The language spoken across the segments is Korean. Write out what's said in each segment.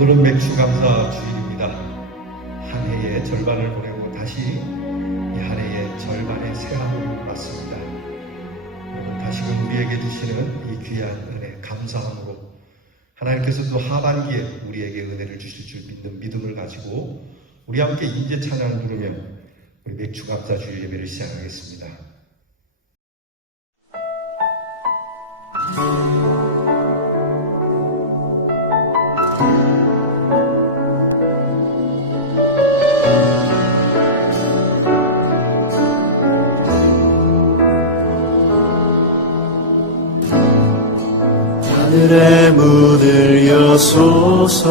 오늘은 맥주 감사 주일입니다. 한 해의 절반을 보내고 다시 이 한 해의 절반의 새함을 맞습니다. 여러분 다시금 우리에게 주시는 이 귀한 은혜 감사함으로 하나님께서 또 하반기에 우리에게 은혜를 주실 줄 믿는 믿음을 가지고 우리 함께 인재 찬양을 부르며 우리 맥주 감사 주일 예배를 시작하겠습니다. 하늘의 문을 여소서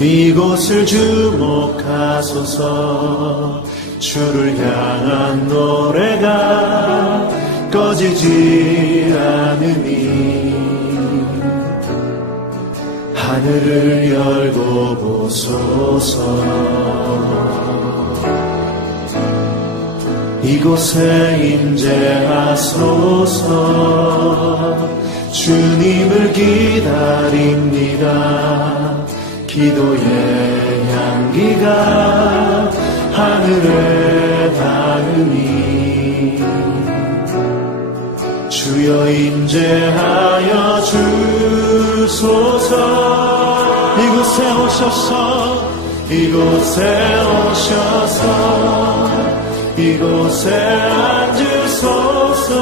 이곳을 주목하소서 주를 향한 노래가 꺼지지 않으니 하늘을 열고 보소서 이곳에 임재하소서 주님을 기다립니다. 기도의 향기가 하늘에 닿으니 주여 임재하여 주소서 이곳에 오셔서 이곳에 오셔서 이곳에 앉으소서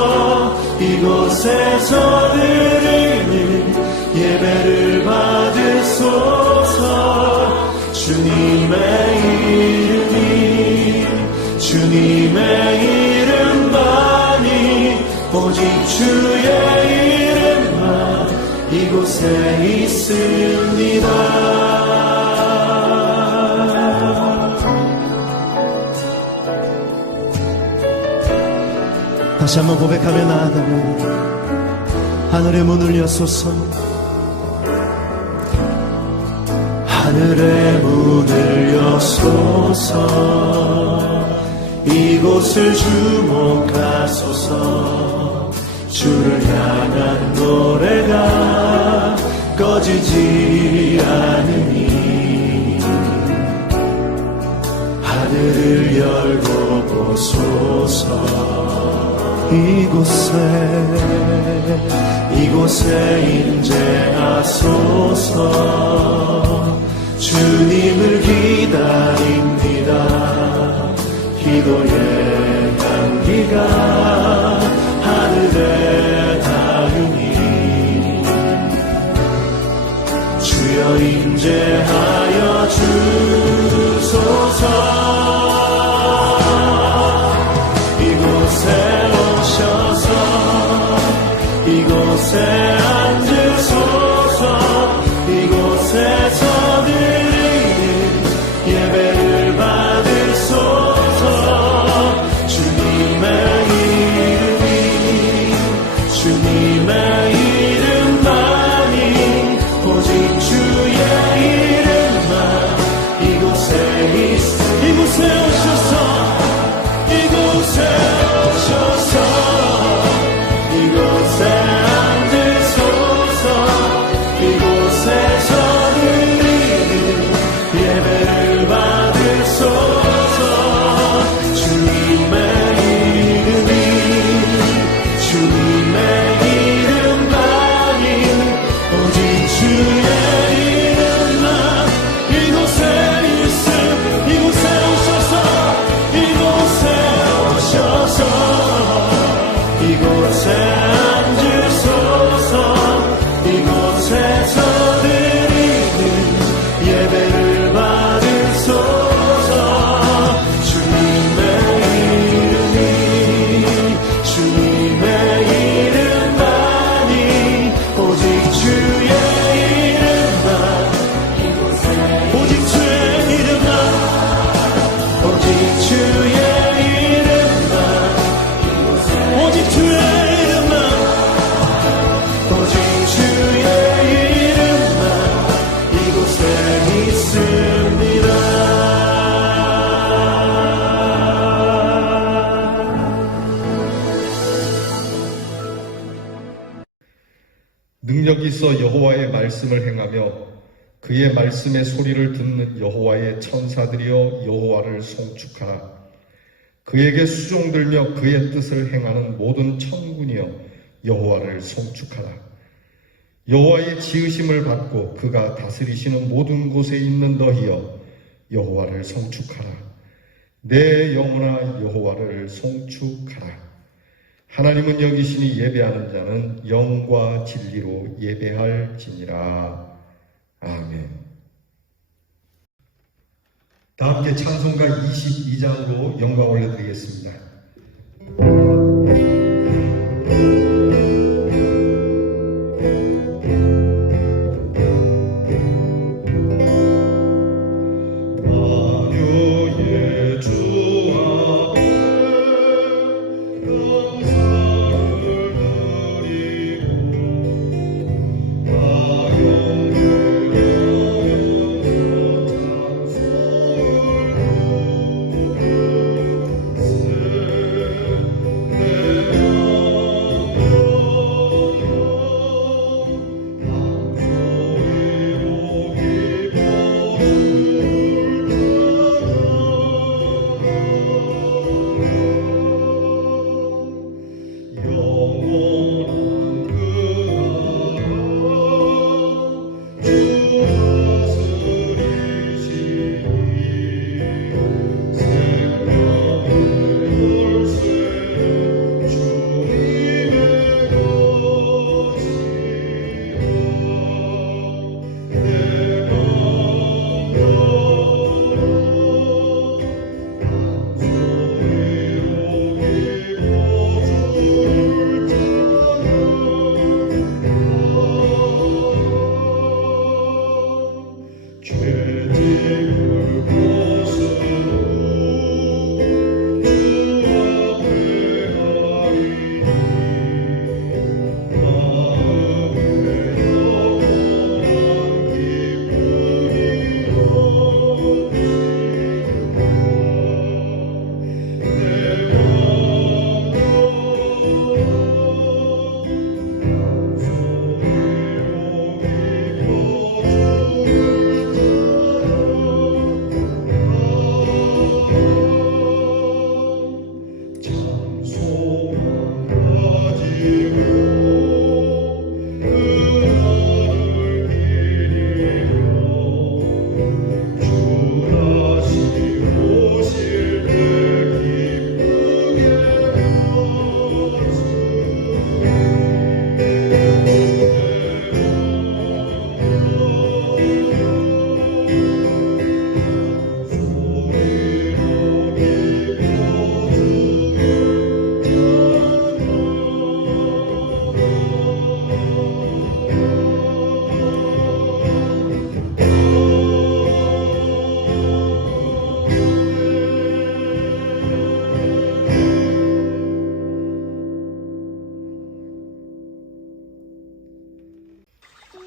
이곳에서 드리는 예배를 받으소서 주님의 이름만이 오직 주의 이름만 이곳에 있습니다. 다시 한번 고백하며 나아가면 하늘의 문을 여소서 하늘의 문을 여소서 이곳을 주목하소서 주를 향한 노래가 꺼지지 않으니 하늘을 열고 보소서 이곳에 임재하소서 주님을 기다립니다. 기도의 향기가 하늘에 닿으니 주여 임재하여 주소서 이곳에 앉으소서 이곳에서 드리는 예배를 받으소서 주님의 이름만이 오직 주의 이름만 이곳에 오셔서 이곳에 앉으소서 이곳에서 드리는 예배를 받으소서 주님의 이름만이 오직 주의 이름만 이곳에 오셔서 이곳에 앉으소서 이곳에서 드리는 예배를 받으소서 주님의 이름만이 오직 주의 이름만 오직 주의 이름만 오직 주의 이름만 오직 주의 능력 있어 여호와의 말씀을 행하며 그의 말씀의 소리를 듣는 여호와의 천사들이여 여호와를 송축하라. 그에게 수종들며 그의 뜻을 행하는 모든 천군이여 여호와를 송축하라. 여호와의 지으심을 받고 그가 다스리시는 모든 곳에 있는 너희여 여호와를 송축하라. 내 영혼아 여호와를 송축하라. 하나님은 여기시니 예배하는 자는 영과 진리로 예배할지니라. 아멘. 다 함께 찬송가 22장으로 영광 올려드리겠습니다. 만유의 주 앞에 감사를 드리고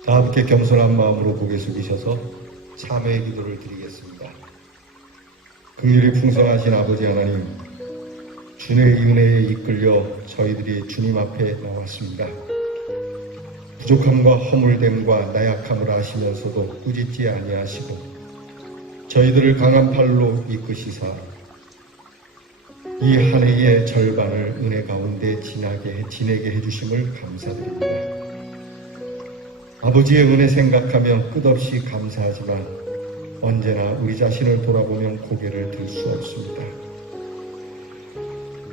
다 함께 겸손한 마음으로 고개 숙이셔서 참회의 기도를 드리겠습니다. 긍휼이 풍성하신 아버지 하나님, 주의 은혜에 이끌려 저희들이 주님 앞에 나왔습니다. 부족함과 허물됨과 나약함을 아시면서도 꾸짖지 아니하시고 저희들을 강한 팔로 이끄시사 이 한 해의 절반을 은혜 가운데 지내게 해주심을 감사드립니다. 아버지의 은혜 생각하며 끝없이 감사하지만 언제나 우리 자신을 돌아보면 고개를 들 수 없습니다.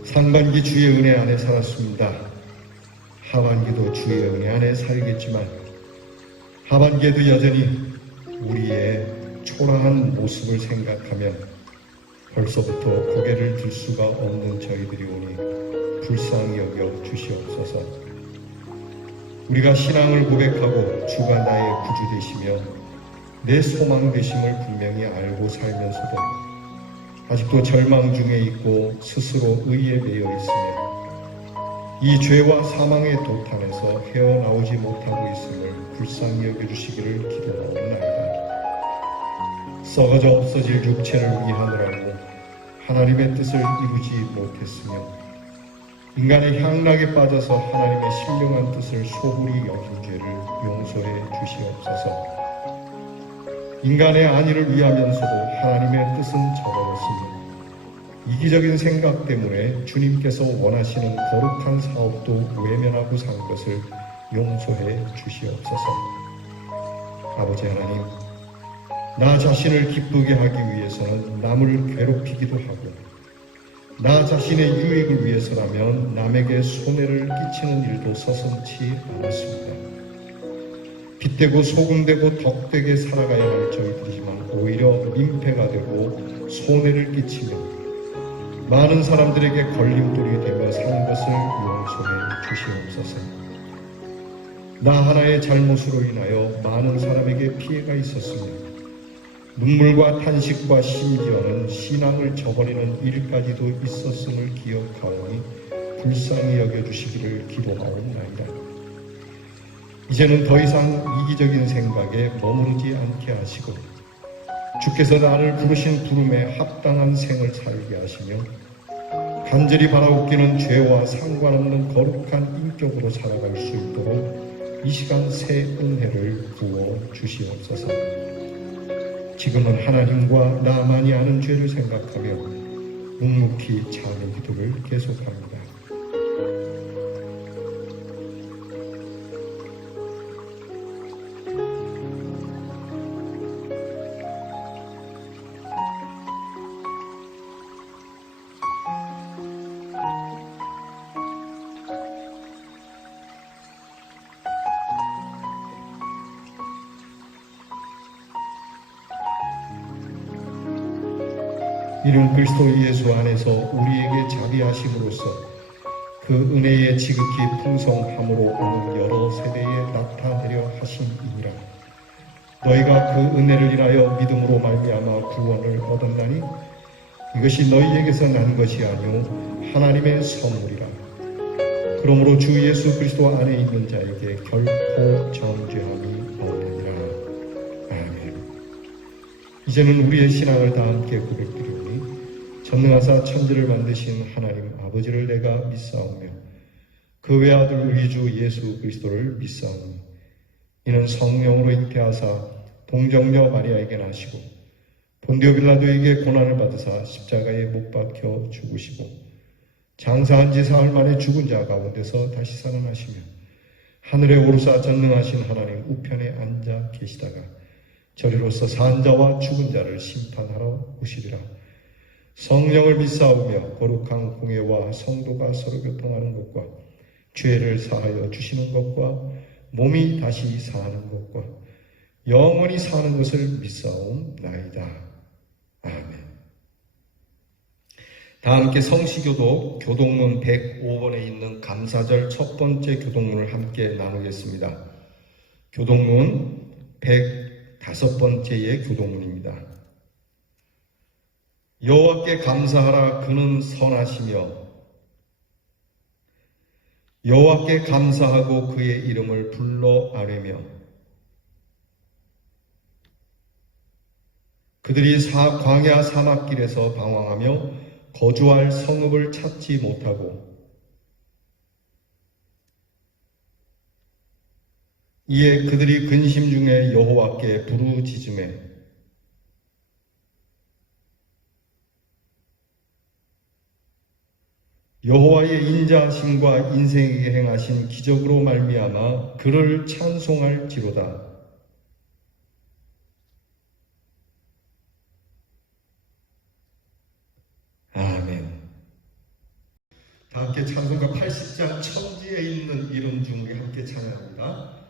상반기 주의 은혜 안에 살았습니다. 하반기도 주의 은혜 안에 살겠지만 하반기에도 여전히 우리의 초라한 모습을 생각하면 벌써부터 고개를 들 수가 없는 저희들이 오니 불쌍히 여겨 주시옵소서. 우리가 신앙을 고백하고 주가 나의 구주 되시며 내 소망 되심을 분명히 알고 살면서도 아직도 절망 중에 있고 스스로 의에 매여 있으며 이 죄와 사망의 도탄에서 헤어나오지 못하고 있음을 불쌍히 여겨주시기를 기도하옵나이다. 썩어져 없어질 육체를 위하느라고 하나님의 뜻을 이루지 못했으며 인간의 향락에 빠져서 하나님의 신령한 뜻을 소홀히 여긴 죄를 용서해 주시옵소서. 인간의 안위를 위하면서도 하나님의 뜻은 저버렸습니다. 이기적인 생각 때문에 주님께서 원하시는 거룩한 사업도 외면하고 산 것을 용서해 주시옵소서. 아버지 하나님, 나 자신을 기쁘게 하기 위해서는 남을 괴롭히기도 하고, 나 자신의 유익을 위해서라면 남에게 손해를 끼치는 일도 서슴지 않았습니다. 빗대고 소금되고 덕되게 살아가야 할 저희들이지만 오히려 민폐가 되고 손해를 끼치며 많은 사람들에게 걸림돌이 되며 산 것을 용서해 주시옵소서. 나 하나의 잘못으로 인하여 많은 사람에게 피해가 있었으며 눈물과 탄식과 심지어는 신앙을 저버리는 일까지도 있었음을 기억하오니 불쌍히 여겨주시기를 기도하옵나이다. 이제는 더 이상 이기적인 생각에 머무르지 않게 하시고 주께서 나를 부르신 부름에 합당한 생을 살게 하시며 간절히 바라옵기는 죄와 상관없는 거룩한 인격으로 살아갈 수 있도록 이 시간 새 은혜를 부어 주시옵소서. 지금은 하나님과 나만이 아는 죄를 생각하며 묵묵히 자는 기도를 계속합니다. 이는 그리스도 예수 안에서 우리에게 자비하심으로써 그 은혜의 지극히 풍성함으로 오는 여러 세대에 나타내려 하심이니라. 너희가 그 은혜를 인하여 믿음으로 말미암아 구원을 얻었나니 이것이 너희에게서 난 것이 아니오 하나님의 선물이라. 그러므로 주 예수 그리스도 안에 있는 자에게 결코 정죄함이 없느니라. 아멘. 이제는 우리의 신앙을 다 함께 고백드리오니 전능하사 천지를 만드신 하나님 아버지를 내가 믿사오며 그 외아들 우리 주 예수 그리스도를 믿사오니 이는 성령으로 잉태하사 동정녀 마리아에게 나시고 본디오 빌라도에게 고난을 받으사 십자가에 못 박혀 죽으시고 장사한 지 사흘 만에 죽은 자 가운데서 다시 살아나시며 하늘에 오르사 전능하신 하나님 우편에 앉아 계시다가 저리로서 산 자와 죽은 자를 심판하러 오시리라. 성령을 믿사오며 거룩한 공예와 성도가 서로 교통하는 것과 죄를 사하여 주시는 것과 몸이 다시 사는 것과 영원히 사는 것을 믿사옵나이다. 아멘. 다 함께 성시교도 교동문 105번에 있는 감사절 첫 번째 교동문을 함께 나누겠습니다. 교동문 105번째의 교동문입니다. 여호와께 감사하라. 그는 선하시며 여호와께 감사하고 그의 이름을 불러 아뢰며 그들이 광야 사막길에서 방황하며 거주할 성읍을 찾지 못하고 이에 그들이 근심 중에 여호와께 부르짖으매 여호와의 인자하심과 인생에게 행하신 기적으로 말미암아 그를 찬송할지로다. 아멘. 다 함께 찬송가 80장 천지에 있는 이름 중 우리 함께 찬양합니다.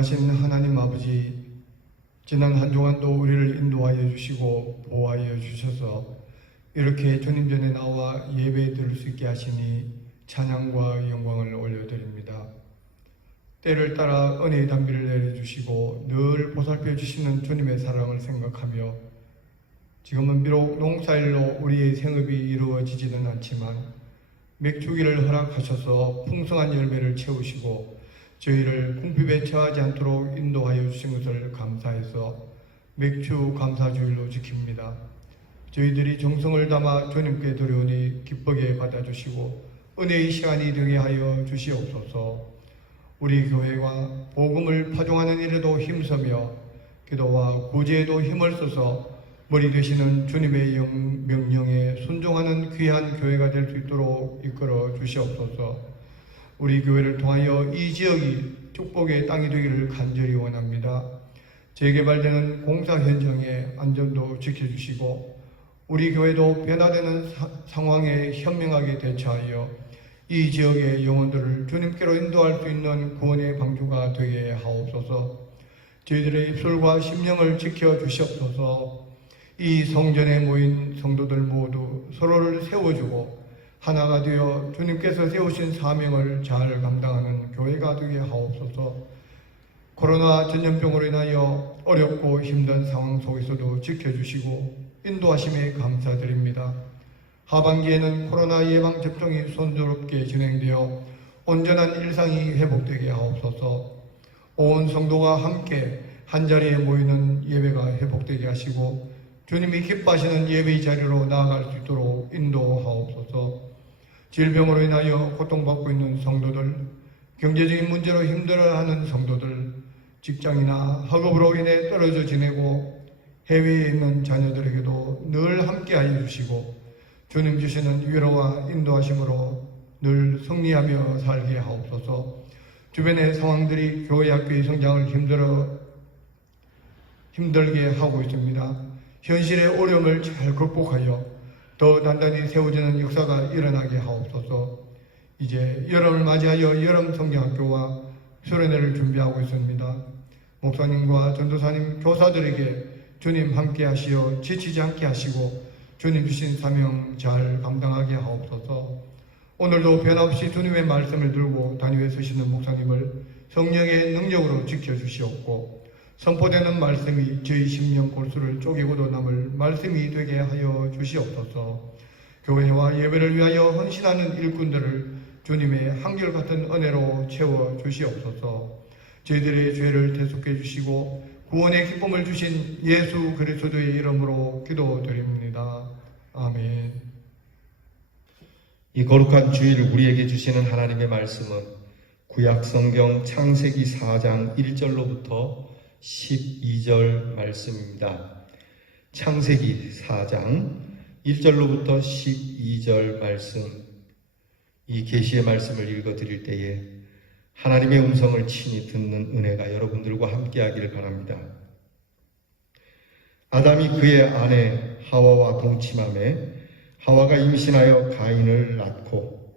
전능하신 하나님 아버지, 지난 한 주간도 우리를 인도하여 주시고 보호하여 주셔서 이렇게 주님 전에 나와 예배 드릴 수 있게 하시니 찬양과 영광을 올려드립니다. 때를 따라 은혜의 단비를 내려주시고 늘 보살펴 주시는 주님의 사랑을 생각하며 지금은 비록 농사일로 우리의 생업이 이루어지지는 않지만 맥주기를 허락하셔서 풍성한 열매를 채우시고 저희를 궁핍에 처하지 않도록 인도하여 주신 것을 감사해서 맥주 감사주일로 지킵니다. 저희들이 정성을 담아 주님께 드려오니 기쁘게 받아주시고 은혜의 시간이 되게 하여 주시옵소서. 우리 교회가 복음을 파종하는 일에도 힘쓰며 기도와 구제에도 힘을 써서 머리 되시는 주님의 명령에 순종하는 귀한 교회가 될 수 있도록 이끌어 주시옵소서. 우리 교회를 통하여 이 지역이 축복의 땅이 되기를 간절히 원합니다. 재개발되는 공사 현장의 안전도 지켜주시고 우리 교회도 변화되는 상황에 현명하게 대처하여 이 지역의 영혼들을 주님께로 인도할 수 있는 구원의 방주가 되게 하옵소서. 저희들의 입술과 심령을 지켜주시옵소서. 이 성전에 모인 성도들 모두 서로를 세워주고 하나가 되어 주님께서 세우신 사명을 잘 감당하는 교회가 되게 하옵소서. 코로나 전염병으로 인하여 어렵고 힘든 상황 속에서도 지켜주시고 인도하심에 감사드립니다. 하반기에는 코로나 예방 접종이 순조롭게 진행되어 온전한 일상이 회복되게 하옵소서. 온 성도가 함께 한자리에 모이는 예배가 회복되게 하시고 주님이 기뻐하시는 예배의 자리로 나아갈 수 있도록 인도하옵소서. 질병으로 인하여 고통받고 있는 성도들, 경제적인 문제로 힘들어하는 성도들, 직장이나 학업으로 인해 떨어져 지내고 해외에 있는 자녀들에게도 늘 함께하여 주시고 주님 주시는 위로와 인도하심으로 늘 승리하며 살게 하옵소서. 주변의 상황들이 교회 학교의 성장을 힘들게 하고 있습니다. 현실의 어려움을 잘 극복하여 더 단단히 세워지는 역사가 일어나게 하옵소서. 이제 여름을 맞이하여 여름 성경학교와 수련회를 준비하고 있습니다. 목사님과 전도사님, 교사들에게 주님 함께 하시어 지치지 않게 하시고 주님 주신 사명 잘 감당하게 하옵소서. 오늘도 변함없이 주님의 말씀을 들고 단위에 서시는 목사님을 성령의 능력으로 지켜주시옵고 선포되는 말씀이 저희 심령 골수를 쪼개고도 남을 말씀이 되게 하여 주시옵소서. 교회와 예배를 위하여 헌신하는 일꾼들을 주님의 한결같은 은혜로 채워 주시옵소서. 저희들의 죄를 대속해 주시고 구원의 기쁨을 주신 예수 그리스도의 이름으로 기도드립니다. 아멘. 이 거룩한 주일 우리에게 주시는 하나님의 말씀은 구약 성경 창세기 4장 1절로부터 12절 말씀입니다. 창세기 4장 1절로부터 12절 말씀, 이 계시의 말씀을 읽어 드릴 때에 하나님의 음성을 친히 듣는 은혜가 여러분들과 함께하기를 바랍니다. 아담이 그의 아내 하와와 동침하매 하와가 임신하여 가인을 낳고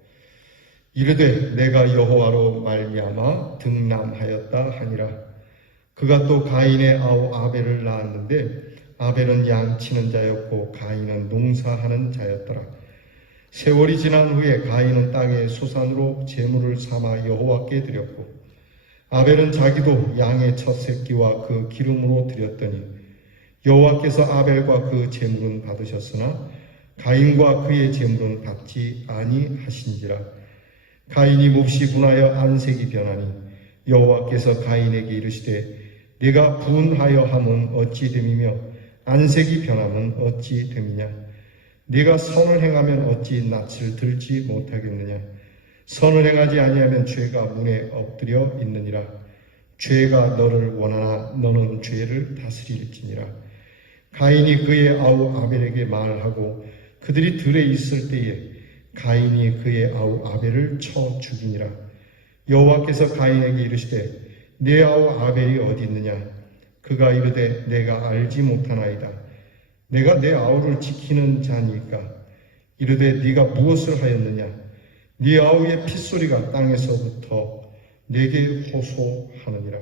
이르되 내가 여호와로 말미암아 등남하였다 하니라. 그가 또 가인의 아우 아벨을 낳았는데 아벨은 양치는 자였고 가인은 농사하는 자였더라. 세월이 지난 후에 가인은 땅의 소산으로 제물을 삼아 여호와께 드렸고 아벨은 자기도 양의 첫 새끼와 그 기름으로 드렸더니 여호와께서 아벨과 그 제물은 받으셨으나 가인과 그의 제물은 받지 아니하신지라. 가인이 몹시 분하여 안색이 변하니 여호와께서 가인에게 이르시되 네가 분하여 함은 어찌 됨이며 안색이 변함은 어찌 됨이냐. 네가 선을 행하면 어찌 낯을 들지 못하겠느냐. 선을 행하지 아니하면 죄가 문에 엎드려 있느니라. 죄가 너를 원하나 너는 죄를 다스릴지니라. 가인이 그의 아우 아벨에게 말하고 그들이 들에 있을 때에 가인이 그의 아우 아벨을 쳐 죽이니라. 여호와께서 가인에게 이르시되 네 아우 아벨이 어디 있느냐. 그가 이르되 내가 알지 못하나이다. 내가 내 아우를 지키는 자니까. 이르되 네가 무엇을 하였느냐. 네 아우의 핏소리가 땅에서부터 내게 호소하느니라.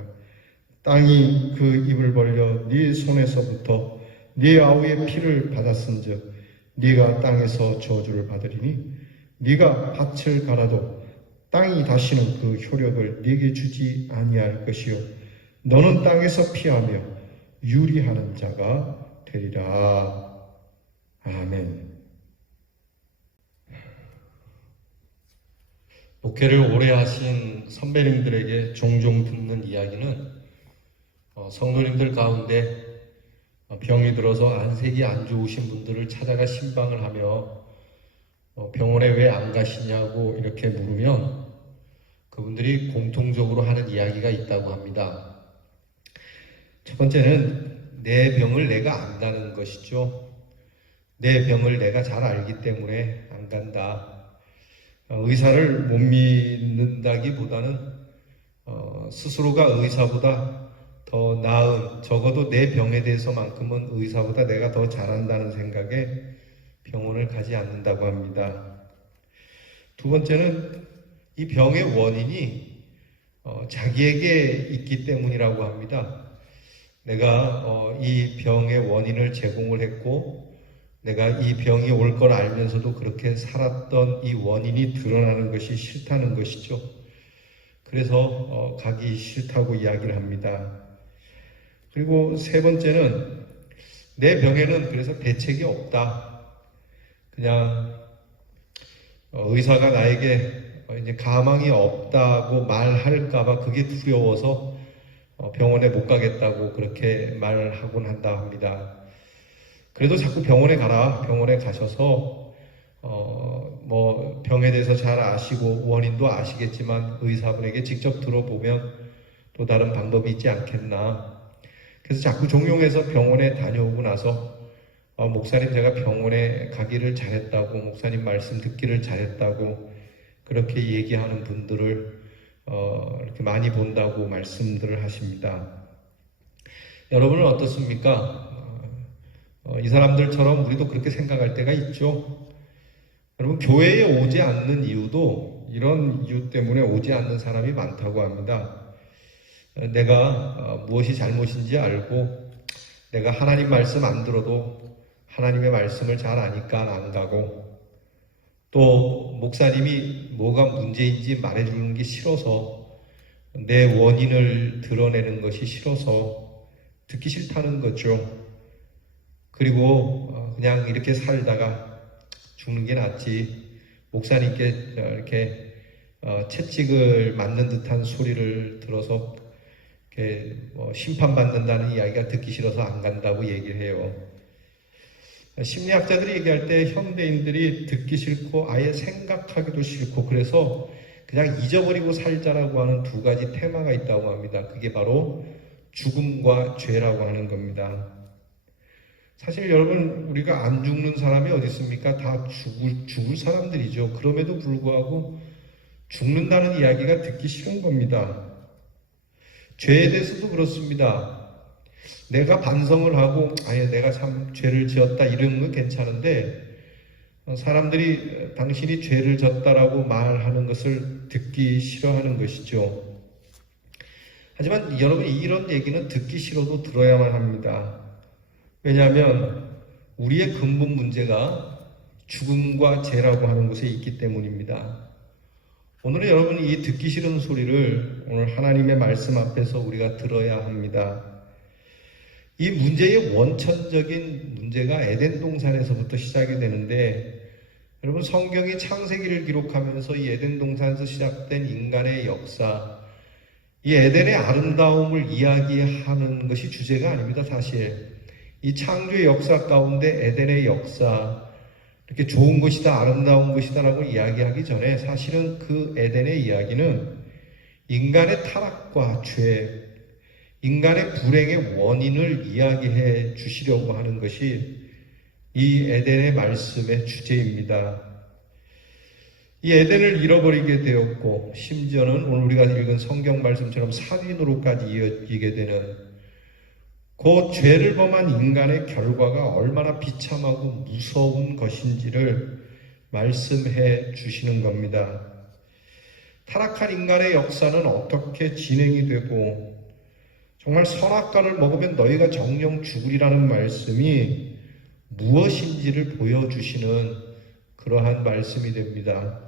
땅이 그 입을 벌려 네 손에서부터 네 아우의 피를 받았은즉 네가 땅에서 저주를 받으리니 네가 밭을 갈아도 땅이 다시는 그 효력을 네게 주지 아니할 것이요 너는 땅에서 피하며 유리하는 자가 되리라. 아멘. 목회를 오래 하신 선배님들에게 종종 듣는 이야기는 성도님들 가운데 병이 들어서 안색이 안 좋으신 분들을 찾아가 신방을 하며 병원에 왜 안 가시냐고 이렇게 물으면 그분들이 공통적으로 하는 이야기가 있다고 합니다. 첫 번째는 내 병을 내가 안다는 것이죠. 내 병을 내가 잘 알기 때문에 안 간다. 의사를 못 믿는다기보다는 스스로가 의사보다 더 나은, 적어도 내 병에 대해서만큼은 의사보다 내가 더 잘한다는 생각에 병원을 가지 않는다고 합니다. 두 번째는 이 병의 원인이 자기에게 있기 때문이라고 합니다. 내가 이 병의 원인을 제공을 했고 내가 이 병이 올 걸 알면서도 그렇게 살았던 이 원인이 드러나는 것이 싫다는 것이죠. 그래서 가기 싫다고 이야기를 합니다. 그리고 세 번째는 내 병에는 그래서 대책이 없다. 그냥 의사가 나에게 이제 가망이 없다고 말할까봐 그게 두려워서 병원에 못 가겠다고 그렇게 말을 하곤 한다 합니다. 그래도 자꾸 병원에 가라. 병원에 가셔서 뭐 병에 대해서 잘 아시고 원인도 아시겠지만 의사분에게 직접 들어보면 또 다른 방법이 있지 않겠나. 그래서 자꾸 종용해서 병원에 다녀오고 나서 목사님 제가 병원에 가기를 잘했다고, 목사님 말씀 듣기를 잘했다고 그렇게 얘기하는 분들을 이렇게 많이 본다고 말씀들을 하십니다. 여러분은 어떻습니까? 이 사람들처럼 우리도 그렇게 생각할 때가 있죠. 여러분, 교회에 오지 않는 이유도 이런 이유 때문에 오지 않는 사람이 많다고 합니다. 내가 무엇이 잘못인지 알고 내가 하나님 말씀 안 들어도 하나님의 말씀을 잘 아니까 안 가고, 또 목사님이 뭐가 문제인지 말해주는 게 싫어서, 내 원인을 드러내는 것이 싫어서 듣기 싫다는 거죠. 그리고 그냥 이렇게 살다가 죽는 게 낫지, 목사님께 이렇게 채찍을 맞는 듯한 소리를 들어서 이렇게 심판받는다는 이야기가 듣기 싫어서 안 간다고 얘기를 해요. 심리학자들이 얘기할 때 현대인들이 듣기 싫고 아예 생각하기도 싫고 그래서 그냥 잊어버리고 살자라고 하는 두 가지 테마가 있다고 합니다. 그게 바로 죽음과 죄라고 하는 겁니다. 사실 여러분, 우리가 안 죽는 사람이 어디 있습니까? 다 죽을 사람들이죠. 그럼에도 불구하고 죽는다는 이야기가 듣기 싫은 겁니다. 죄에 대해서도 그렇습니다. 내가 반성을 하고 아예 내가 참 죄를 지었다 이런 건 괜찮은데, 사람들이 당신이 죄를 졌다라고 말하는 것을 듣기 싫어하는 것이죠. 하지만 여러분, 이런 얘기는 듣기 싫어도 들어야만 합니다. 왜냐하면 우리의 근본 문제가 죽음과 죄라고 하는 것에 있기 때문입니다. 오늘은 여러분이 이 듣기 싫은 소리를 오늘 하나님의 말씀 앞에서 우리가 들어야 합니다. 이 문제의 원천적인 문제가 에덴 동산에서부터 시작이 되는데, 여러분, 성경이 창세기를 기록하면서 이 에덴 동산에서 시작된 인간의 역사, 이 에덴의 아름다움을 이야기하는 것이 주제가 아닙니다. 사실 이 창조의 역사 가운데 에덴의 역사, 이렇게 좋은 것이다, 아름다운 것이다 라고 이야기하기 전에 사실은 그 에덴의 이야기는 인간의 타락과 죄, 인간의 불행의 원인을 이야기해 주시려고 하는 것이 이 에덴의 말씀의 주제입니다. 이 에덴을 잃어버리게 되었고, 심지어는 오늘 우리가 읽은 성경 말씀처럼 살인으로까지 이어지게 되는 그 죄를 범한 인간의 결과가 얼마나 비참하고 무서운 것인지를 말씀해 주시는 겁니다. 타락한 인간의 역사는 어떻게 진행이 되고 정말 선악과를 먹으면 너희가 정령 죽으리라는 말씀이 무엇인지를 보여주시는 그러한 말씀이 됩니다.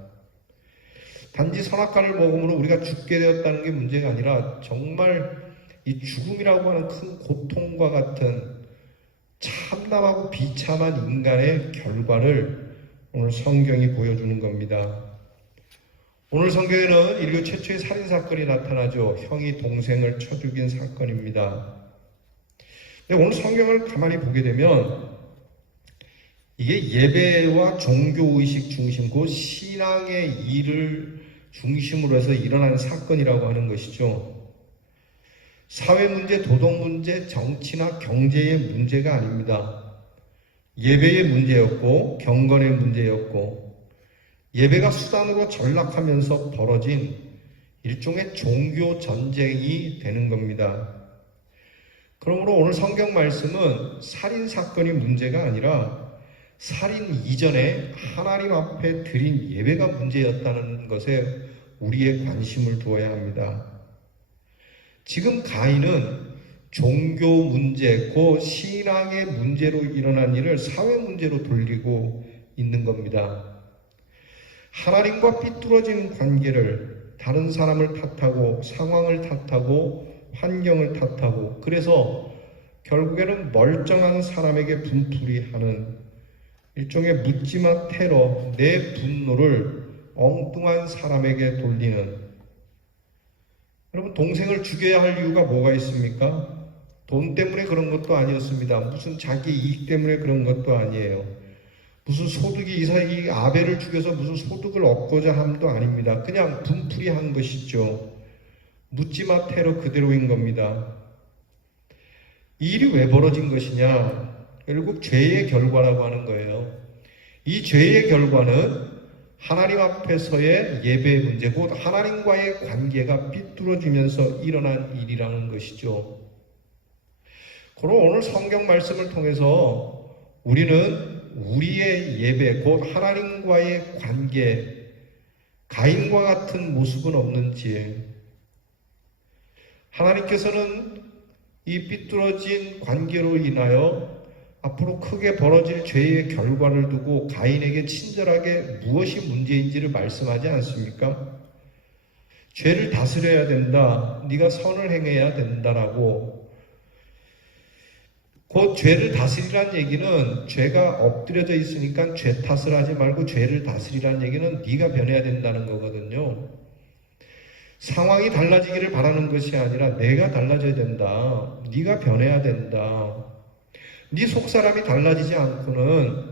단지 선악과를 먹음으로 우리가 죽게 되었다는 게 문제가 아니라 정말 이 죽음이라고 하는 큰 고통과 같은 참담하고 비참한 인간의 결과를 오늘 성경이 보여주는 겁니다. 오늘 성경에는 인류 최초의 살인사건이 나타나죠. 형이 동생을 쳐 죽인 사건입니다. 근데 오늘 성경을 가만히 보게 되면 이게 예배와 종교의식 중심, 그 신앙의 일을 중심으로 해서 일어난 사건이라고 하는 것이죠. 사회 문제, 도덕 문제, 정치나 경제의 문제가 아닙니다. 예배의 문제였고 경건의 문제였고 예배가 수단으로 전락하면서 벌어진 일종의 종교 전쟁이 되는 겁니다. 그러므로 오늘 성경 말씀은 살인 사건이 문제가 아니라 살인 이전에 하나님 앞에 드린 예배가 문제였다는 것에 우리의 관심을 두어야 합니다. 지금 가인은 종교 문제, 그 신앙의 문제로 일어난 일을 사회 문제로 돌리고 있는 겁니다. 하나님과 삐뚤어진 관계를 다른 사람을 탓하고 상황을 탓하고 환경을 탓하고 그래서 결국에는 멀쩡한 사람에게 분풀이하는 일종의 묻지마 테러, 내 분노를 엉뚱한 사람에게 돌리는. 여러분, 동생을 죽여야 할 이유가 뭐가 있습니까? 돈 때문에 그런 것도 아니었습니다. 무슨 자기 이익 때문에 그런 것도 아니에요. 무슨 소득이 이 아벨을 죽여서 무슨 소득을 얻고자 함도 아닙니다. 그냥 분풀이한 것이죠. 묻지마 테러 그대로인 겁니다. 이 일이 왜 벌어진 것이냐? 결국 죄의 결과라고 하는 거예요. 이 죄의 결과는 하나님 앞에서의 예배의 문제, 곧 하나님과의 관계가 삐뚤어지면서 일어난 일이라는 것이죠. 그럼 오늘 성경 말씀을 통해서 우리는 우리의 예배, 곧 하나님과의 관계, 가인과 같은 모습은 없는지, 하나님께서는 이 삐뚤어진 관계로 인하여 앞으로 크게 벌어질 죄의 결과를 두고 가인에게 친절하게 무엇이 문제인지를 말씀하지 않습니까? 죄를 다스려야 된다, 네가 선을 행해야 된다라고. 그 죄를 다스리란 얘기는 죄가 엎드려져 있으니까 죄 탓을 하지 말고 죄를 다스리란 얘기는 네가 변해야 된다는 거거든요. 상황이 달라지기를 바라는 것이 아니라 내가 달라져야 된다. 네가 변해야 된다. 네 속사람이 달라지지 않고는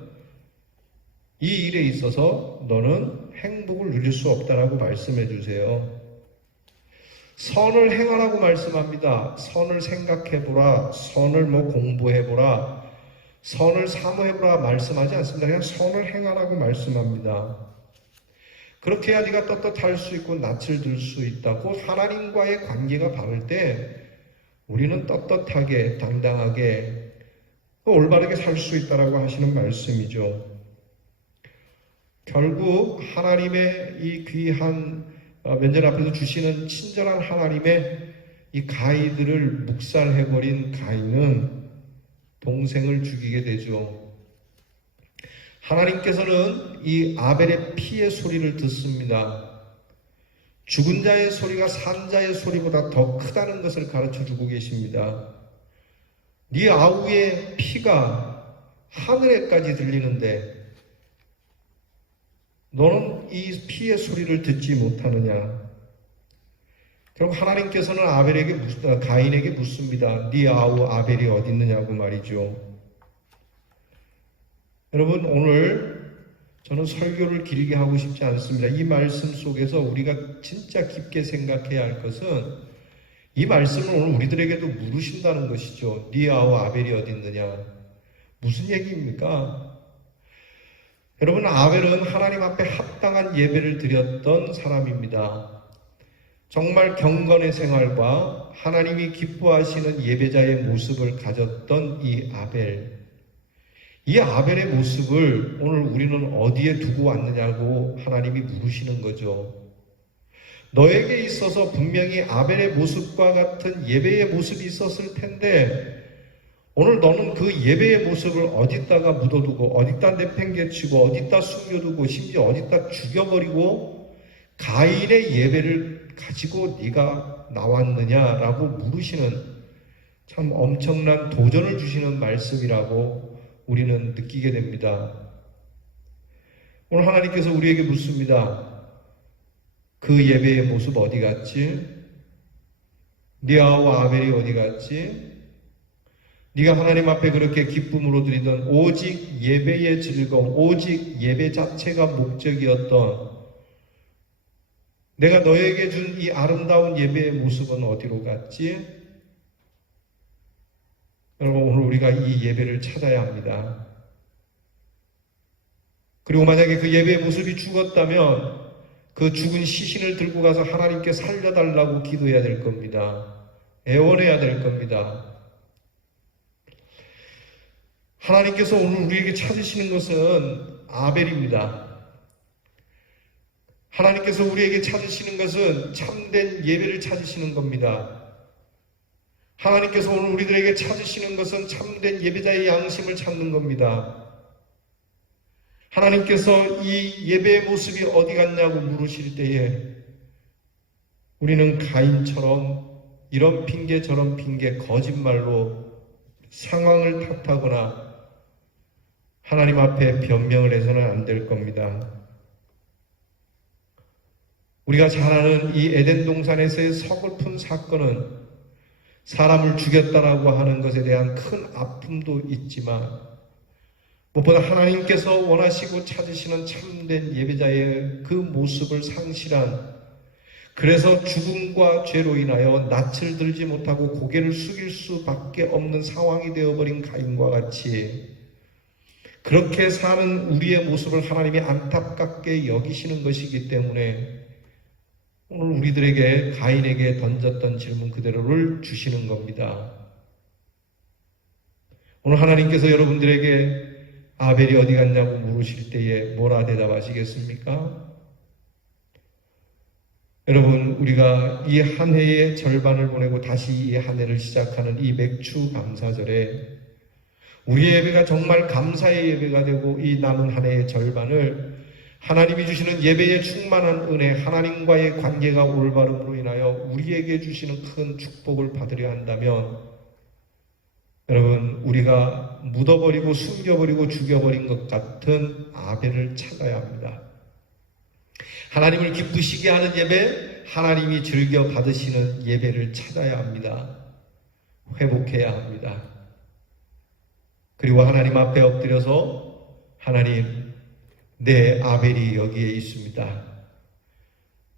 이 일에 있어서 너는 행복을 누릴 수 없다라고 말씀해 주세요. 선을 행하라고 말씀합니다. 선을 생각해보라, 선을 공부해보라, 선을 사모해보라 말씀하지 않습니다. 그냥 선을 행하라고 말씀합니다. 그렇게 해야 네가 떳떳할 수 있고 낯을 들 수 있다고. 하나님과의 관계가 바를 때 우리는 떳떳하게 당당하게 올바르게 살 수 있다라고 하시는 말씀이죠. 결국 하나님의 이 귀한 면전 앞에서 주시는 친절한 하나님의 이 가이들을 묵살해버린 가인은 동생을 죽이게 되죠. 하나님께서는 이 아벨의 피의 소리를 듣습니다. 죽은 자의 소리가 산 자의 소리보다 더 크다는 것을 가르쳐주고 계십니다. 네 아우의 피가 하늘에까지 들리는데 너는 이 피의 소리를 듣지 못하느냐? 결국 하나님께서는 가인에게 묻습니다. 네 아우 아벨이 어디 있느냐고 말이죠. 여러분, 오늘 저는 설교를 길게 하고 싶지 않습니다. 이 말씀 속에서 우리가 진짜 깊게 생각해야 할 것은 이 말씀을 오늘 우리들에게도 물으신다는 것이죠. 네 아우 아벨이 어디 있느냐? 무슨 얘기입니까? 여러분, 아벨은 하나님 앞에 합당한 예배를 드렸던 사람입니다. 정말 경건의 생활과 하나님이 기뻐하시는 예배자의 모습을 가졌던 이 아벨. 이 아벨의 모습을 오늘 우리는 어디에 두고 왔느냐고 하나님이 물으시는 거죠. 너에게 있어서 분명히 아벨의 모습과 같은 예배의 모습이 있었을 텐데 오늘 너는 그 예배의 모습을 어디다가 묻어두고 어디다 내팽개치고 어디다 숨겨두고 심지어 어디다 죽여버리고 가인의 예배를 가지고 네가 나왔느냐라고 물으시는 참 엄청난 도전을 주시는 말씀이라고 우리는 느끼게 됩니다. 오늘 하나님께서 우리에게 묻습니다. 그 예배의 모습 어디 갔지? 리아와 아벨이 어디 갔지? 네가 하나님 앞에 그렇게 기쁨으로 드리던 오직 예배의 즐거움, 오직 예배 자체가 목적이었던 내가 너에게 준 이 아름다운 예배의 모습은 어디로 갔지? 여러분, 오늘 우리가 이 예배를 찾아야 합니다. 그리고 만약에 그 예배의 모습이 죽었다면 그 죽은 시신을 들고 가서 하나님께 살려달라고 기도해야 될 겁니다. 애원해야 될 겁니다. 하나님께서 오늘 우리에게 찾으시는 것은 아벨입니다. 하나님께서 우리에게 찾으시는 것은 참된 예배를 찾으시는 겁니다. 하나님께서 오늘 우리들에게 찾으시는 것은 참된 예배자의 양심을 찾는 겁니다. 하나님께서 이 예배의 모습이 어디 갔냐고 물으실 때에 우리는 가인처럼 이런 핑계 저런 핑계 거짓말로 상황을 탓하거나 하나님 앞에 변명을 해서는 안 될 겁니다. 우리가 잘 아는 이 에덴 동산에서의 서글픈 사건은 사람을 죽였다라고 하는 것에 대한 큰 아픔도 있지만 무엇보다 하나님께서 원하시고 찾으시는 참된 예배자의 그 모습을 상실한, 그래서 죽음과 죄로 인하여 낯을 들지 못하고 고개를 숙일 수밖에 없는 상황이 되어버린 가인과 같이 그렇게 사는 우리의 모습을 하나님이 안타깝게 여기시는 것이기 때문에 오늘 우리들에게 가인에게 던졌던 질문 그대로를 주시는 겁니다. 오늘 하나님께서 여러분들에게 아벨이 어디 갔냐고 물으실 때에 뭐라 대답하시겠습니까? 여러분, 우리가 이 한 해의 절반을 보내고 다시 이 한 해를 시작하는 이 맥주 감사절에 우리의 예배가 정말 감사의 예배가 되고 이 남은 한 해의 절반을 하나님이 주시는 예배의 충만한 은혜, 하나님과의 관계가 올바름으로 인하여 우리에게 주시는 큰 축복을 받으려 한다면 여러분, 우리가 묻어버리고 숨겨버리고 죽여버린 것 같은 아벨을 찾아야 합니다. 하나님을 기쁘시게 하는 예배, 하나님이 즐겨 받으시는 예배를 찾아야 합니다. 회복해야 합니다. 그리고 하나님 앞에 엎드려서 하나님, 내 아벨이 여기에 있습니다.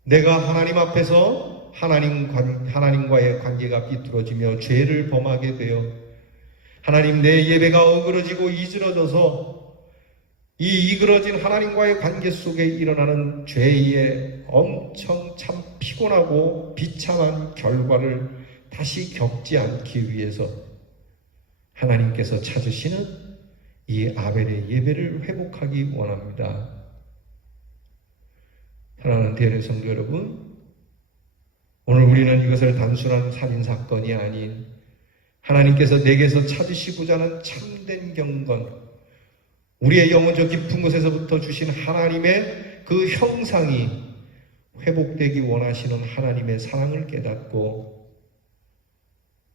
내가 하나님 앞에서 하나님과의 관계가 비뚤어지며 죄를 범하게 되어 하나님, 내 예배가 어그러지고 이스러져서 이 이그러진 하나님과의 관계 속에 일어나는 죄의 엄청 참 피곤하고 비참한 결과를 다시 겪지 않기 위해서 하나님께서 찾으시는 이 아벨의 예배를 회복하기 원합니다. 사랑하는 대례 성도 여러분, 오늘 우리는 이것을 단순한 살인사건이 아닌 하나님께서 내게서 찾으시고자 하는 참된 경건, 우리의 영혼적 깊은 곳에서부터 주신 하나님의 그 형상이 회복되기 원하시는 하나님의 사랑을 깨닫고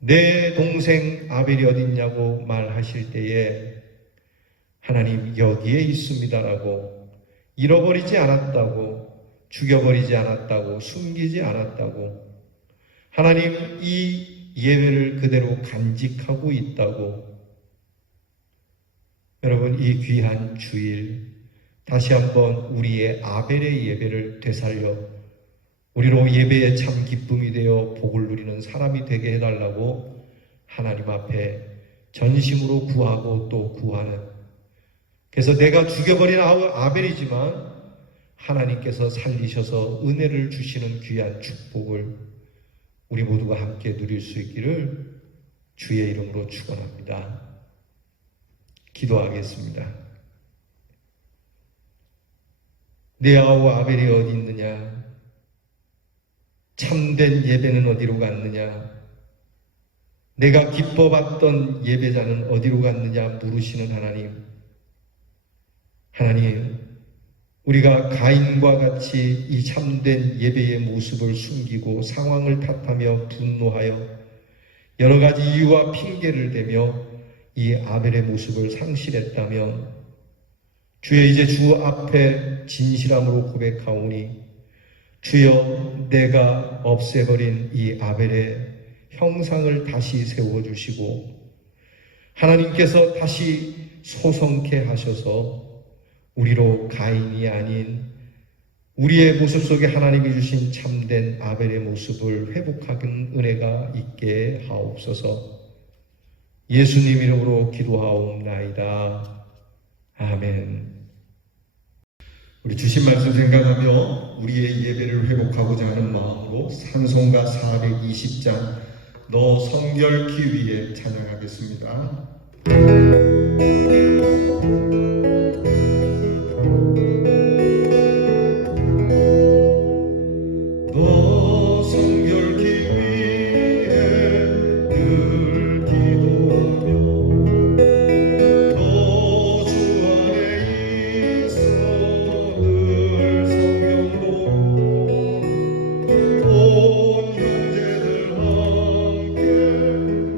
내 동생 아벨이 어딨냐고 말하실 때에 하나님 여기에 있습니다라고, 잃어버리지 않았다고, 죽여버리지 않았다고, 숨기지 않았다고, 하나님 이 예배를 그대로 간직하고 있다고. 여러분, 이 귀한 주일 다시 한번 우리의 아벨의 예배를 되살려 우리로 예배의 참 기쁨이 되어 복을 누리는 사람이 되게 해달라고 하나님 앞에 전심으로 구하고 또 구하는, 그래서 내가 죽여버린 아벨이지만 하나님께서 살리셔서 은혜를 주시는 귀한 축복을 우리 모두가 함께 누릴 수 있기를 주의 이름으로 축원합니다. 기도하겠습니다. 내 아우 아벨이 어디 있느냐? 참된 예배는 어디로 갔느냐? 내가 기뻐봤던 예배자는 어디로 갔느냐 물으시는 하나님. 하나님, 우리가 가인과 같이 이 참된 예배의 모습을 숨기고 상황을 탓하며 분노하여 여러 가지 이유와 핑계를 대며 이 아벨의 모습을 상실했다면 주여 이제 주 앞에 진실함으로 고백하오니 주여 내가 없애버린 이 아벨의 형상을 다시 세워주시고 하나님께서 다시 소성케 하셔서 우리로 가인이 아닌 우리의 모습 속에 하나님이 주신 참된 아벨의 모습을 회복하는 은혜가 있게 하옵소서. 예수님 이름으로 기도하옵나이다. 아멘. 우리 주신 말씀 생각하며 우리의 예배를 회복하고자 하는 마음으로 찬송가 420장 너 성결기 위해 찬양하겠습니다. 너 성결기 위해 늘 기도하며 너 주 안에 있어 늘 성경 보고 온 형제들 함께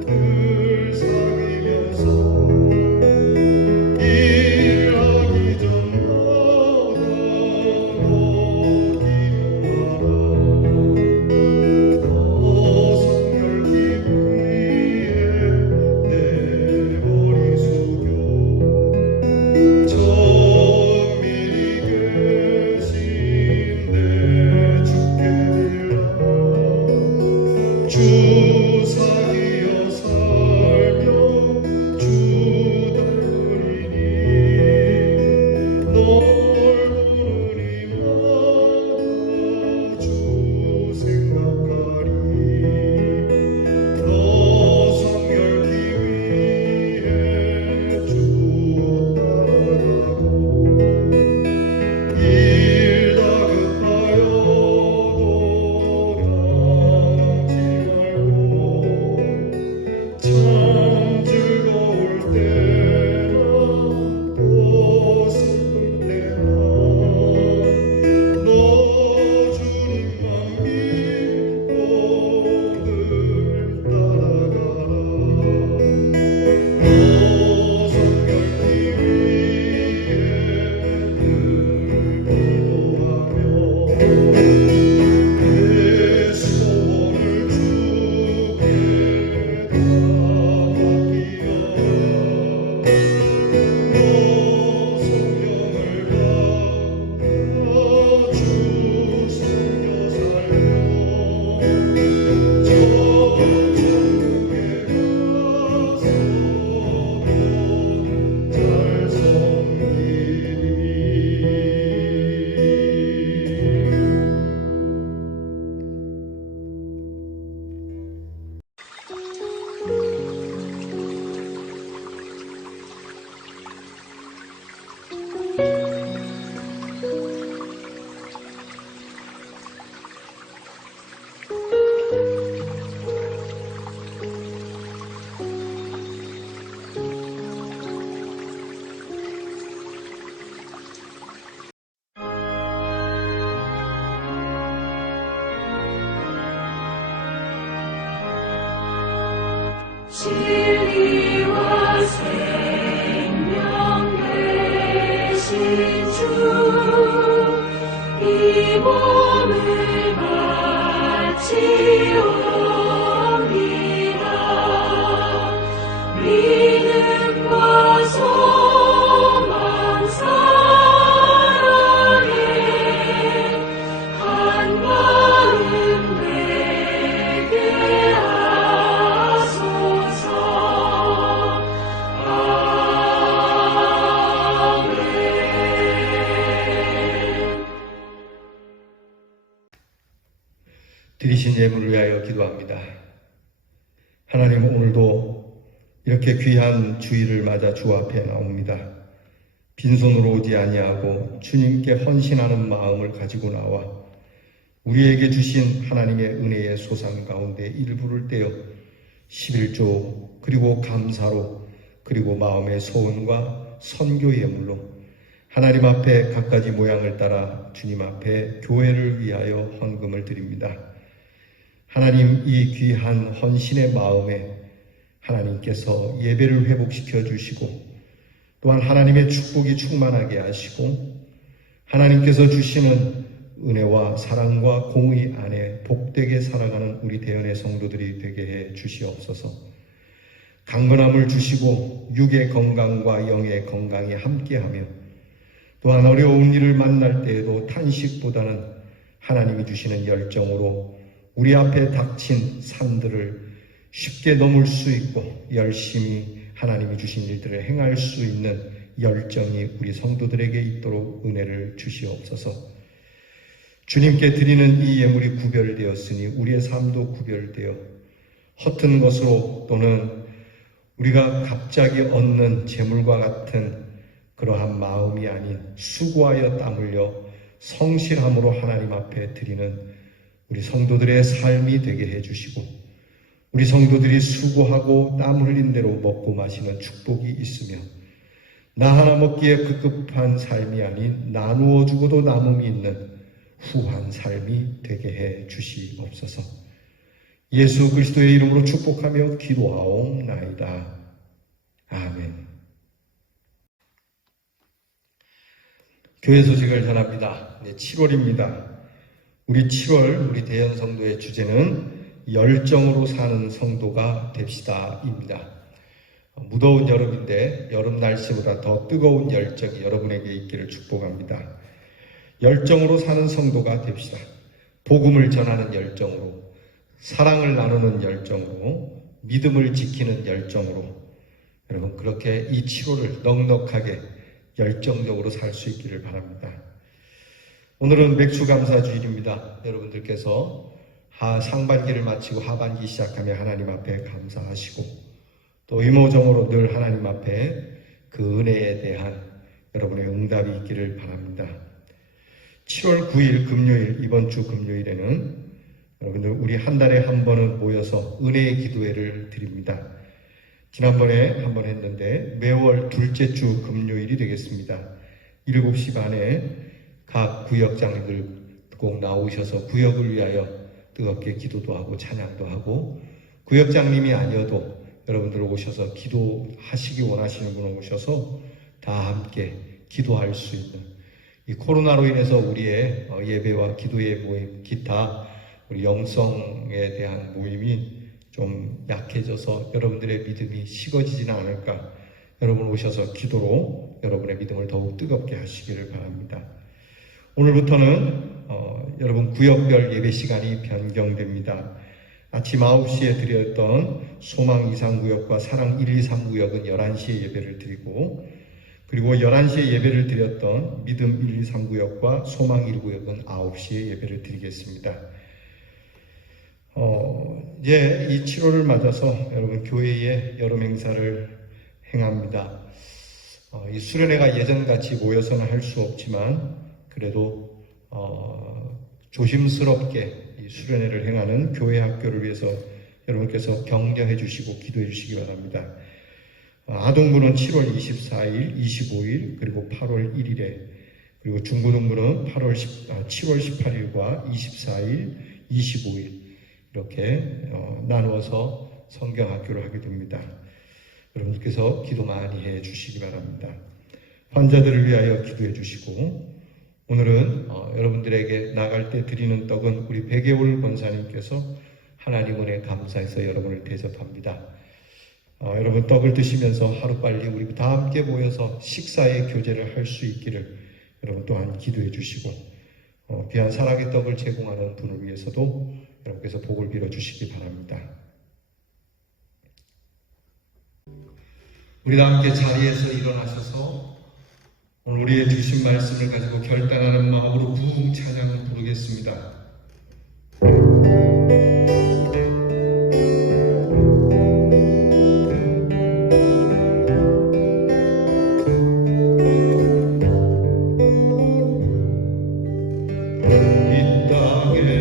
늘 사귀면서 일하기 전마다 너 기도하라. 너 성결기 위해 내 머리 숙여 천밀히 계신 내 주께 드리라. 주 사귀어 살며 주 닮으리니 널 부르리마다 주 생각하리. 너 성결기 위해 주 따라가고 일 다급하여도 당하지 말고 참 즐거울 때나 또 슬플 때나 너 주님만 믿고 늘 따라가라. 너 성결기 위해 늘 기도하며 내 소원을 주께 다 맡기어 너 성령을 받아 주 섬겨 살며 저 천국에 가서도 잘 섬기리. 진리와 생명 되신 주, 이 몸을 바치옵니다. 믿음과 소망 사랑에 한 마음 되게 하소서. 아멘. 드리신 예물을 위하여 기도합니다. 하나님, 오늘도 이렇게 귀한 주일을 맞아 주 앞에 나옵니다. 빈손으로 오지 아니하고 주님께 헌신하는 마음을 가지고 나와 우리에게 주신 하나님의 은혜의 소산 가운데 일부를 떼어 11조 그리고 감사로 그리고 마음의 소원과 선교 예물로 하나님 앞에 갖가지 모양을 따라 주님 앞에 교회를 위하여 헌금을 드립니다. 하나님, 이 귀한 헌신의 마음에 하나님께서 예배를 회복시켜 주시고 또한 하나님의 축복이 충만하게 하시고 하나님께서 주시는 은혜와 사랑과 공의 안에 복되게 살아가는 우리 대연의 성도들이 되게 해 주시옵소서. 강건함을 주시고 육의 건강과 영의 건강이 함께하며 또한 어려운 일을 만날 때에도 탄식보다는 하나님이 주시는 열정으로 우리 앞에 닥친 산들을 쉽게 넘을 수 있고 열심히 하나님이 주신 일들을 행할 수 있는 열정이 우리 성도들에게 있도록 은혜를 주시옵소서. 주님께 드리는 이 예물이 구별되었으니 우리의 삶도 구별되어 허튼 것으로 또는 우리가 갑자기 얻는 재물과 같은 그러한 마음이 아닌 수고하여 땀 흘려 성실함으로 하나님 앞에 드리는 우리 성도들의 삶이 되게 해주시고 우리 성도들이 수고하고 땀 흘린 대로 먹고 마시는 축복이 있으며 나 하나 먹기에 급급한 삶이 아닌 나누어 주고도 남음이 있는 후한 삶이 되게 해 주시옵소서. 예수 그리스도의 이름으로 축복하며 기도하옵나이다. 아멘. 교회 소식을 전합니다. 7월입니다. 우리 7월 우리 대연 성도의 주제는 열정으로 사는 성도가 됩시다입니다. 무더운 여름인데 여름 날씨보다 더 뜨거운 열정이 여러분에게 있기를 축복합니다. 열정으로 사는 성도가 됩시다. 복음을 전하는 열정으로, 사랑을 나누는 열정으로, 믿음을 지키는 열정으로 여러분 그렇게 이 7월을 넉넉하게 열정적으로 살 수 있기를 바랍니다. 오늘은 맥주감사주일입니다. 여러분들께서 상반기를 마치고 하반기 시작하며 하나님 앞에 감사하시고 또 의무적으로 늘 하나님 앞에 그 은혜에 대한 여러분의 응답이 있기를 바랍니다. 7월 9일 금요일, 이번 주 금요일에는 여러분들 우리 한 달에 한 번은 모여서 은혜의 기도회를 드립니다. 지난번에 한 번 했는데 매월 둘째 주 금요일이 되겠습니다. 7시 반에 각 구역장들 꼭 나오셔서 구역을 위하여 뜨겁게 기도도 하고 찬양도 하고 구역장님이 아니어도 여러분들 오셔서 기도하시기 원하시는 분 오셔서 다 함께 기도할 수 있는 이 코로나로 인해서 우리의 예배와 기도의 모임, 기타 우리 영성에 대한 모임이 좀 약해져서 여러분들의 믿음이 식어지지는 않을까. 여러분 오셔서 기도로 여러분의 믿음을 더욱 뜨겁게 하시기를 바랍니다. 오늘부터는 여러분 구역별 예배 시간이 변경됩니다. 아침 9시에 드렸던 소망 2,3구역과 사랑 1, 2, 3구역은 11시에 예배를 드리고 그리고 11시에 예배를 드렸던 믿음 1, 2, 3구역과 소망 1구역은 9시에 예배를 드리겠습니다. 이제 이 7월을 맞아서 여러분 교회에 여름 행사를 행합니다. 이 수련회가 예전같이 모여서는 할 수 없지만 그래도 조심스럽게 이 수련회를 행하는 교회 학교를 위해서 여러분께서 격려해 주시고 기도해 주시기 바랍니다. 아동부는 7월 24일, 25일 그리고 8월 1일에 그리고 중고등부는 7월 18일과 24일, 25일 이렇게 나누어서 성경학교를 하게 됩니다. 여러분께서 기도 많이 해 주시기 바랍니다. 환자들을 위하여 기도해 주시고 오늘은 여러분들에게 나갈 때 드리는 떡은 우리 백예올 권사님께서 하나님 은혜 감사해서 여러분을 대접합니다. 여러분 떡을 드시면서 하루빨리 우리 다 함께 모여서 식사의 교제를 할 수 있기를 여러분 또한 기도해 주시고 귀한 사랑의 떡을 제공하는 분을 위해서도 여러분께서 복을 빌어 주시기 바랍니다. 우리 다 함께 자리에서 일어나셔서 오늘 우리의 주신 말씀을 가지고 결단하는 마음으로 부흥 찬양을 부르겠습니다. 이 땅에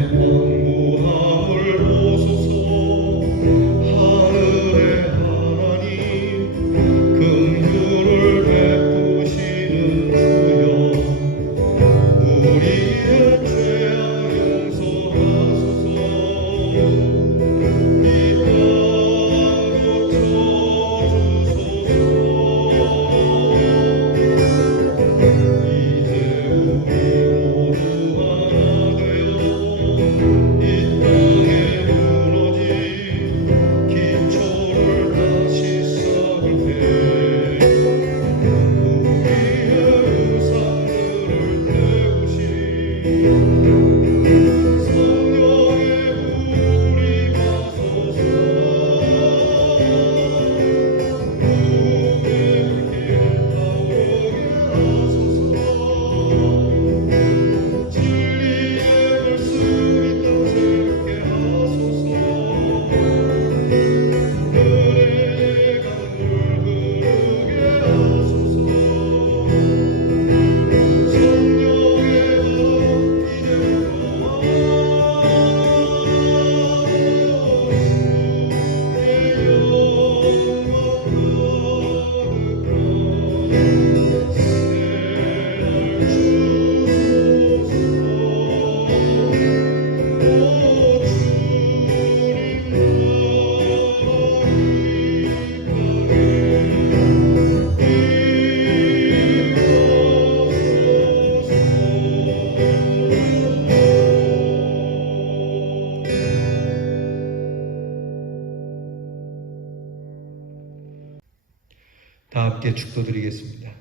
함께 축도드리겠습니다.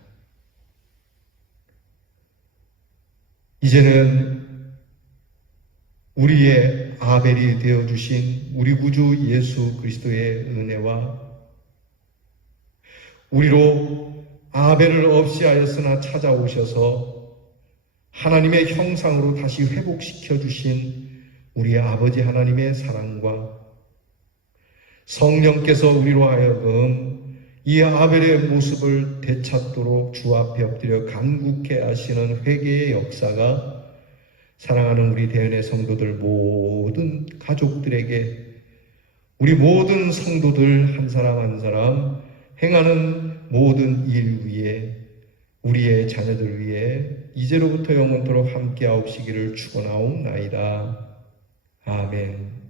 이제는 우리의 아벨이 되어주신 우리 구주 예수 그리스도의 은혜와 우리로 아벨을 없이 하였으나 찾아오셔서 하나님의 형상으로 다시 회복시켜 주신 우리 아버지 하나님의 사랑과 성령께서 우리로 하여금 이 아벨의 모습을 되찾도록 주 앞에 엎드려 간구케 하시는 회개의 역사가 사랑하는 우리 대은의 성도들 모든 가족들에게 우리 모든 성도들 한 사람 한 사람 행하는 모든 일 위에 우리의 자녀들 위해 이제로부터 영원토록 함께하옵시기를 축원하옵나이다. 아멘.